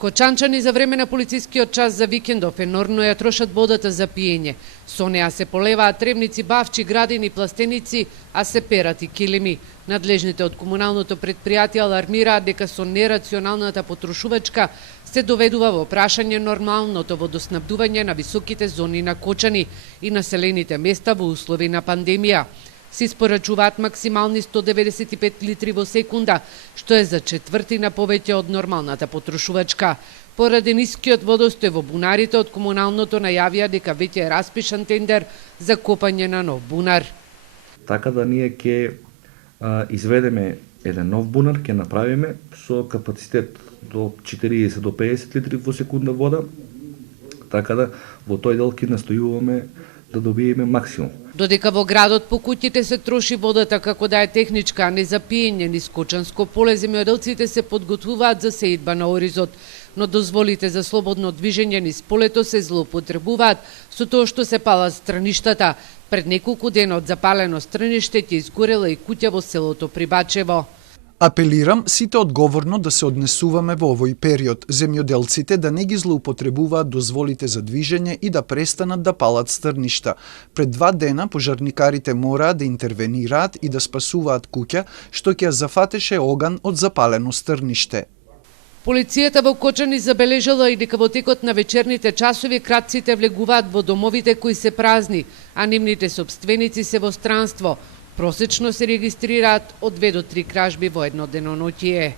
Кочанчани за време на полицискиот час за викендов енормно ја трошат водата за пиење. Со неа се полеваат тревници, бавчи, градини, пластеници, а се перат и килими. Надлежните од комуналното претпријатие алармираат дека со нерационалната потрошувачка се доведува во прашање нормалното водоснабдување на високите зони на Кочани и населените места во услови на пандемија. Се испорачуваат максимални 195 литри во секунда, што е за четвртина повеќе од нормалната потрошувачка. Поради нискиот водостој во бунарите, од комуналното најавија дека веќе е распишан тендер за копање на нов бунар. Така да ние ќе изведеме еден нов бунар, ќе направиме со капацитет до 40 до 50 литри во секунда вода, така да во тој дел ќе настојуваме да добиеме максимум. Додека во градот по куќите се троши водата како да е техничка, а не за пиење низ Кочанско поле, земјоделците се подготвуваат за сеидба на оризот, но дозволите за слободно движење низ полето се злоупотребуваат со тоа што се палат страништата. Пред неколку дена од запалено страниште ќе изгорела и куќа во селото Прибачево. Апелирам сите одговорно да се однесуваме во овој период, земјоделците да не ги злоупотребуваат дозволите за движење и да престанат да палат стрништа. Пред 2 дена пожарникарите мораат да интервенираат и да спасуваат куќа што ќе зафатеше оган од запалено стрниште. Полицијата во Кочани забележала и дека во текот на вечерните часови кратците влегуваат во домовите кои се празни, а нивните сопственици се во странство. Просечно се регистрираат од 2 до 3 кражби во едно деноноќие.